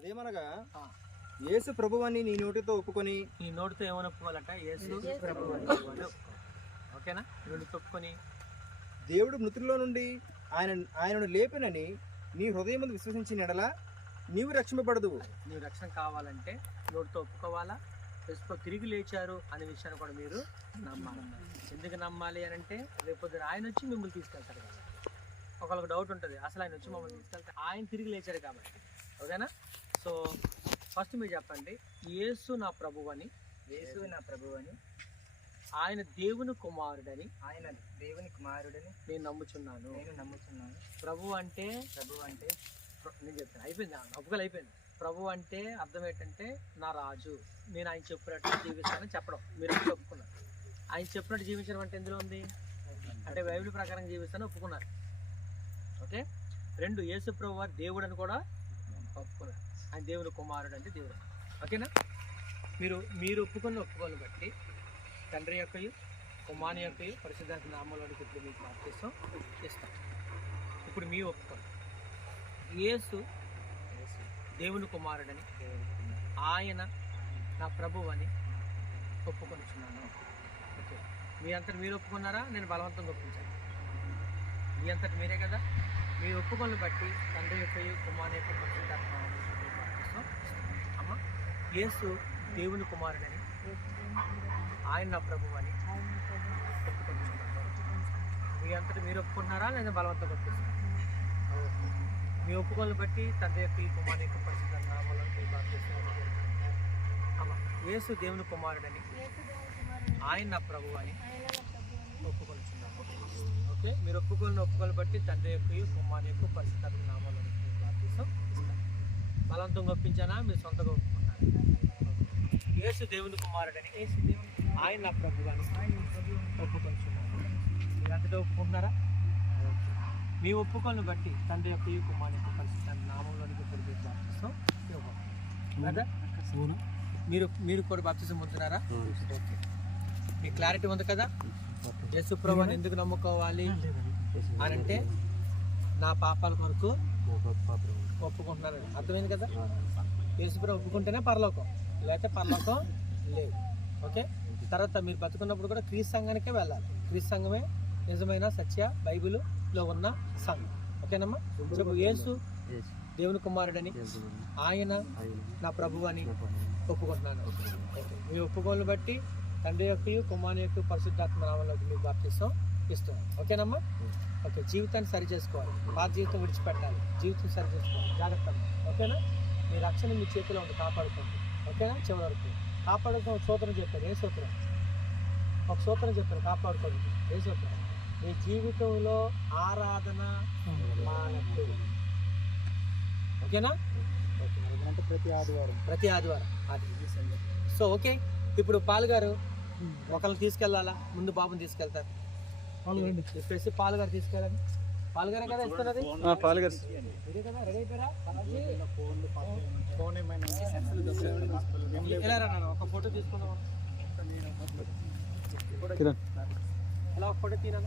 అదేమనగా యేసు ప్రభువని నీ నోటితో ఒప్పుకొని, నీ నోటితో ఏమని ఒప్పుకోవాలంట? యేసు ప్రభువని ఓకేనా? నోటితో ఒప్పుకొని దేవుడు మృతుల్లో నుండి ఆయనను లేపినని నీ హృదయం ముందు విశ్వసించిన ఎడల నీవు రక్షింపబడదు. నీవు రక్షణ కావాలంటే నోటితో ఒప్పుకోవాలా, యేసు తిరిగి లేచారు అనే విషయాన్ని కూడా మీరు నమ్మాలి. ఎందుకు నమ్మాలి అని అంటే రేపొద్దున ఆయన వచ్చి మిమ్మల్ని తీసుకెళ్తారు కాబట్టి. ఒకళ్ళకి డౌట్ ఉంటుంది, అసలు ఆయన వచ్చి మమ్మల్ని తీసుకెళ్తే ఆయన తిరిగి లేచారు కాబట్టి. ఓకేనా? సో ఫస్ట్ మీరు చెప్పండి, యేసు నా ప్రభువని, యేసు నా ప్రభువని, ఆయన దేవుని కుమారుడని, ఆయన దేవుని కుమారుడని నేను నమ్ముచున్నాను. ప్రభు అంటే నేను చెప్తాను, అయిపోయింది, ఒప్పుకోలు అయిపోయింది. ప్రభు అంటే అర్థం ఏంటంటే నా రాజు, నేను ఆయన చెప్పినట్టు జీవిస్తానని చెప్పడం. మీరు అప్పుడు ఒప్పుకున్నారు. ఆయన చెప్పినట్టు జీవించడం అంటే ఎందులో ఉంది అంటే బైబిల్ ప్రకారం జీవిస్తానని ఒప్పుకున్నారు. ఓకే. 2, యేసు ప్రభు వారు దేవుడు అని కూడా ఒప్పుకున్నారు. ఆయన దేవుని కుమారుడు అంటే దేవుడు. ఓకేనా? మీరు ఒప్పుకోలు బట్టి తండ్రి యొక్కయు కుమారుని యొక్కయు పరిశుద్ధాత్మ నామములోనికి ఇప్పుడు మీకు బాప్తిసం ఇస్తాం. ఇప్పుడు మీ ఒప్పుకోండి, యేసు దేవుని కుమారుడని, ఆయన నా ప్రభువు అని ఒప్పుకొనిచున్నాను. ఓకే. మీ అంతటి మీరు ఒప్పుకున్నారా? నేను బలవంతంగా ఒప్పించాను? మీ అంతటి మీరే కదా. మీ ఒప్పుకోలను బట్టి తండ్రి యొక్కయు కుమారుని యొక్క పరిశుద్ధాత్మ నామములోనికి బాప్తిసం ఇస్తాం. అమ్మ, యేసు దేవుని కుమారుడని, ఆయన నా ప్రభువు అని ఒప్పుకొనిచున్నాను. మీ అంతటి మీరు ఒప్పుకున్నారా లేదా బలవంతంగా ఒప్పిస్తాను? మీ ఒప్పుకోలను బట్టి తండ్రి యొక్క కుమారుని యొక్క పరిశుద్ధాత్మ నామములోనికి బాప్తిసం అమ్మ, యేసు దేవుని కుమారుడని, ఆయన నా ప్రభువు అని ఒప్పుకొనిచున్నాను. ఓకే. మీరు ఒప్పుకోలు బట్టి తండ్రి యొక్క కుమారుని యొక్క పరిశుద్ధాత్మ నామములోనికి బాప్తిసం ఇస్తాను. బలవంతంగా ఒప్పించానా మీరు సొంతగా ఒప్పుకున్నారా? యేసు దేవుని కుమారుడని, ఆయన నా ప్రభువు అని ఒప్పుకొనిచున్నాను. మీరు అంతటా ఒప్పుకుంటున్నారా? మీ ఒప్పుకోలను బట్టి తండ్రి యొక్క కుమారుని యొక్క పరిశుద్ధాత్మ నామములోనికి బాప్తిసం ఇవ్వబడుతుంది. మీరు కూడా బాప్తిసం పొందుతున్నారా? ఓకే. మీకు క్లారిటీ ఉంది కదా? యేసు ప్రభువుని ఎందుకు నమ్ముకోవాలి అని అంటే నా పాపాల కొరకు ఒప్పుకుంటున్నారు. అర్థమైంది కదా? యేసు ప్రభు ఒప్పుకుంటేనే పరలోకం, లేకపోతే పరలోకం లేదు. ఓకే. తర్వాత మీరు బతుకున్నప్పుడు కూడా క్రీస్తు సంఘానికే వెళ్ళాలి. క్రీస్తు సంఘమే నిజమైన సత్య బైబిల్లో ఉన్న సంఘం. ఓకేనమ్మా? చెప్పు, యేసు దేవుని కుమారుడని, ఆయన నా ప్రభువు అని ఒప్పుకుంటున్నాను. మీ ఒప్పుకోలను బట్టి తండ్రి యొక్క కుమారుని యొక్క పరిశుద్ధాత్మ నామములోకి మీకు బాప్తిసం ఇస్తున్నాను. ఓకేనమ్మా? ఓకే. జీవితాన్ని సరి చేసుకోవాలి, పాత జీవితం విడిచిపెట్టాలి, జీవితం సరి చేసుకోవాలి. జాగ్రత్త. ఓకేనా? మీ రక్షణ మీ చేతిలో ఉంది, కాపాడుకోండి. ఓకేనా? చివరి వరకు కాపాడుకో. సూత్రం చెప్పారు. ఏ సూత్రం? ఒక సూత్రం చెప్పారు, కాపాడుకోండి. ఏ సూత్రం? మీ జీవితంలో ఆరాధన మానద్దు. ఓకేనా? ప్రతి ఆదివారం సో ఓకే. ఇప్పుడు పాలుగారు ఒకరిని తీసుకెళ్ళాలా? ముందు బాబుని తీసుకెళ్తారు చెప్పేసి పాలుగారు తీసుకెళ్ళాలి. పాలుగారే కదా ఇస్తున్నది? పాలుగారు మీరే కదా. రెడీ అయిపోయారా? ఎలా రా, ఒక ఫోటో తీసుకుందాం. ఎలా ఒక ఫోటో తీరా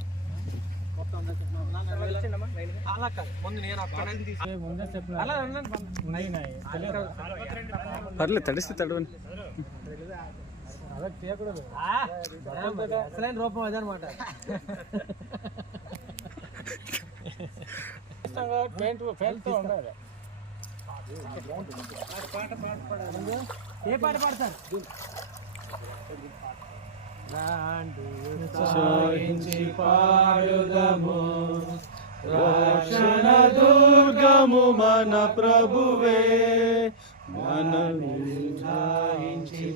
అలా కాదు, ముందు నేను అలా పర్లేదు, తడిస్తే తడవని. అసలైన రూపం అదనమాట. ఏ పాట పాడతారు? పాడుదము రక్షణ దుర్గము మన ప్రభువే, మనమించి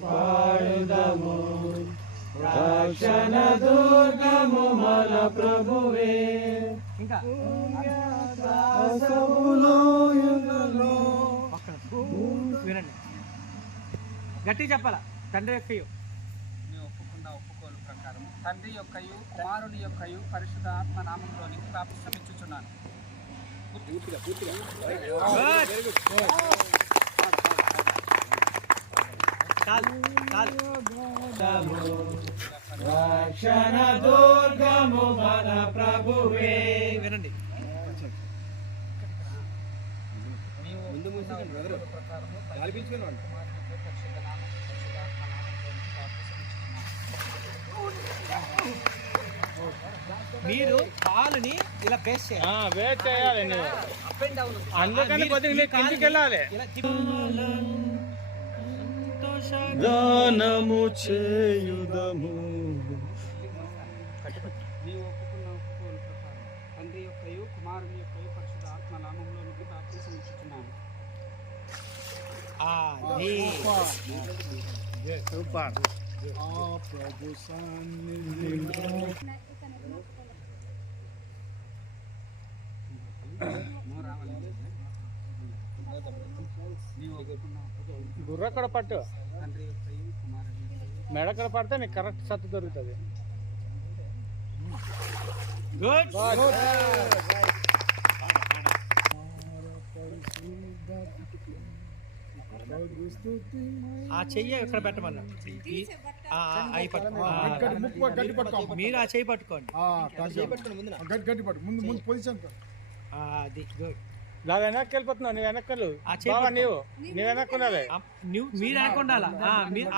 పాడుదము రక్షణ దుర్గము మన ప్రభువే. ఇంకా వినండి, గట్టి చెప్పాలా? తండ్రి యొక్కయు ఒప్పుకున్న ఒప్పుకోలు ప్రకారం తండ్రి యొక్కయు కుమారుని యొక్కయు పరిశుద్ధాత్మ నామములోనికి బాప్తిసం ఇచ్చుచున్నాను. రక్షణ దుర్గము మన ప్రభువే. వినండి, నీవు పీల్చుకోండి బ్రదర్, ప్రకారము గాలి పీల్చుకోండి వాళ్ళు. కుమారుని యొక్క పరిశుద్ధ నామం, పరిశుద్ధాత్మ నామములోనికి బాప్తిసం ఇచ్చుచున్నాను. మీరు కాలుని ఇలా బేస్ చేయాలి, వెయిట్ చేయాలి నువ్వు. Up and down. అందుకని కొద్దిగా నీకు కిందికి వెళ్ళాలి. ఇలా దానము చేయుదము. నీవు ఒప్పుకున్న ఒప్పుకోలు ప్రకారం తండ్రి యొక్కయు కుమారుని యొక్కయు పరిశుద్ధ ఆత్మ నామములోనికి బాప్తిసం ఇచ్చుచున్నాను. సూపర్. నీవు ఒప్పుకున్న ఒప్పుకోలు బుర్రక్కడ పట్టు, తండ్రి యొక్కయు కుమారుని యొక్కయు మెడక్కడ పడితే నీకు కరెక్ట్ సత్తు దొరుకుతుంది. గుడ్. ఆ చెయ్యి ఇక్కడ పెట్టమన్నా, అవి పట్టుకో. మీరు ఆ చెయ్యి పట్టుకోండి. చేపట్టుకోండి ముందున. ముందు పొజిషన్ అది గుడ్. ఇలా వెనక్కి వెళ్ళిపోతున్నావు, నీ వెనక్కలు ఆ చెయ్యి బావా, పట్టుకో. నీ వెనక్కి ఉండాలి. మీరు అనుకుండాలా,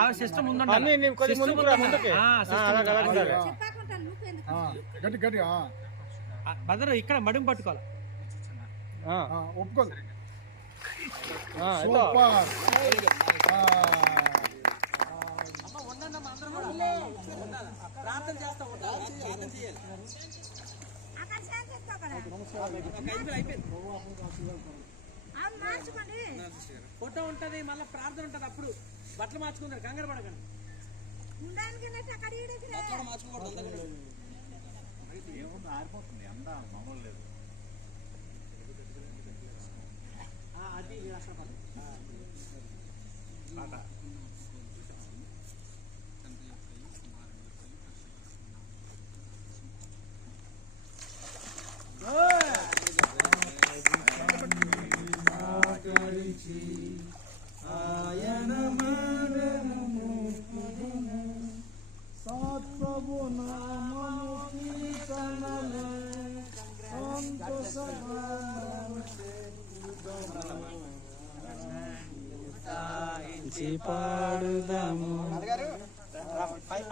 ఆ సిస్టమ్ ముందు అన్నీ నీవు కొద్దిగా ముందుకు రా, ముందుకి. అలాగే ఉండాలి. గట్టి గట్టి బదరు ఇక్కడ మడిం పట్టుకోవాలి. ఒప్పుకోదు. ఇదో. ప్రార్థన చేస్తా ఉంటారు. ఫోటో ఉంటది, మళ్ళీ ప్రార్థన ఉంటది. అప్పుడు బట్టలు మార్చుకుంటారు, కంగారు పడకండి. అది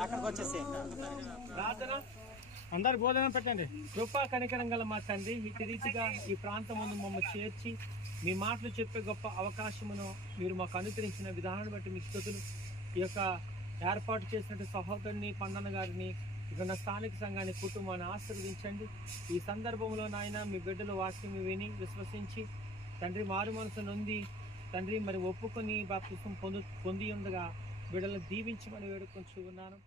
అక్కడికి వచ్చేసి ప్రార్థన. అందరు భోజనం పెట్టండి. కృపా కనికరం గల మా తండ్రి, ఇటు రీతిగా ఈ ప్రాంతం ముందు మమ్మల్ని చేర్చి మీ మాటలు చెప్పే గొప్ప అవకాశమును మీరు మాకు అనుగ్రహించిన విధానాన్ని బట్టి మీకు స్తుతులు. ఈ యొక్క ఏర్పాటు చేసినట్టు సహోదరుని పండన్న గారిని, ఇక్కడ స్థానిక సంఘాన్ని, కుటుంబాన్ని ఆశీర్వదించండి. ఈ సందర్భంలో నాయన మీ బిడ్డలు వాక్యం విని విశ్వసించి తండ్రి మారు మనసు నొంది తండ్రి మరి ఒప్పుకొని బాప్తిసం పొంది ఉండగా బిడ్డలను దీవించమని వేడుకొంచు ఉన్నాను.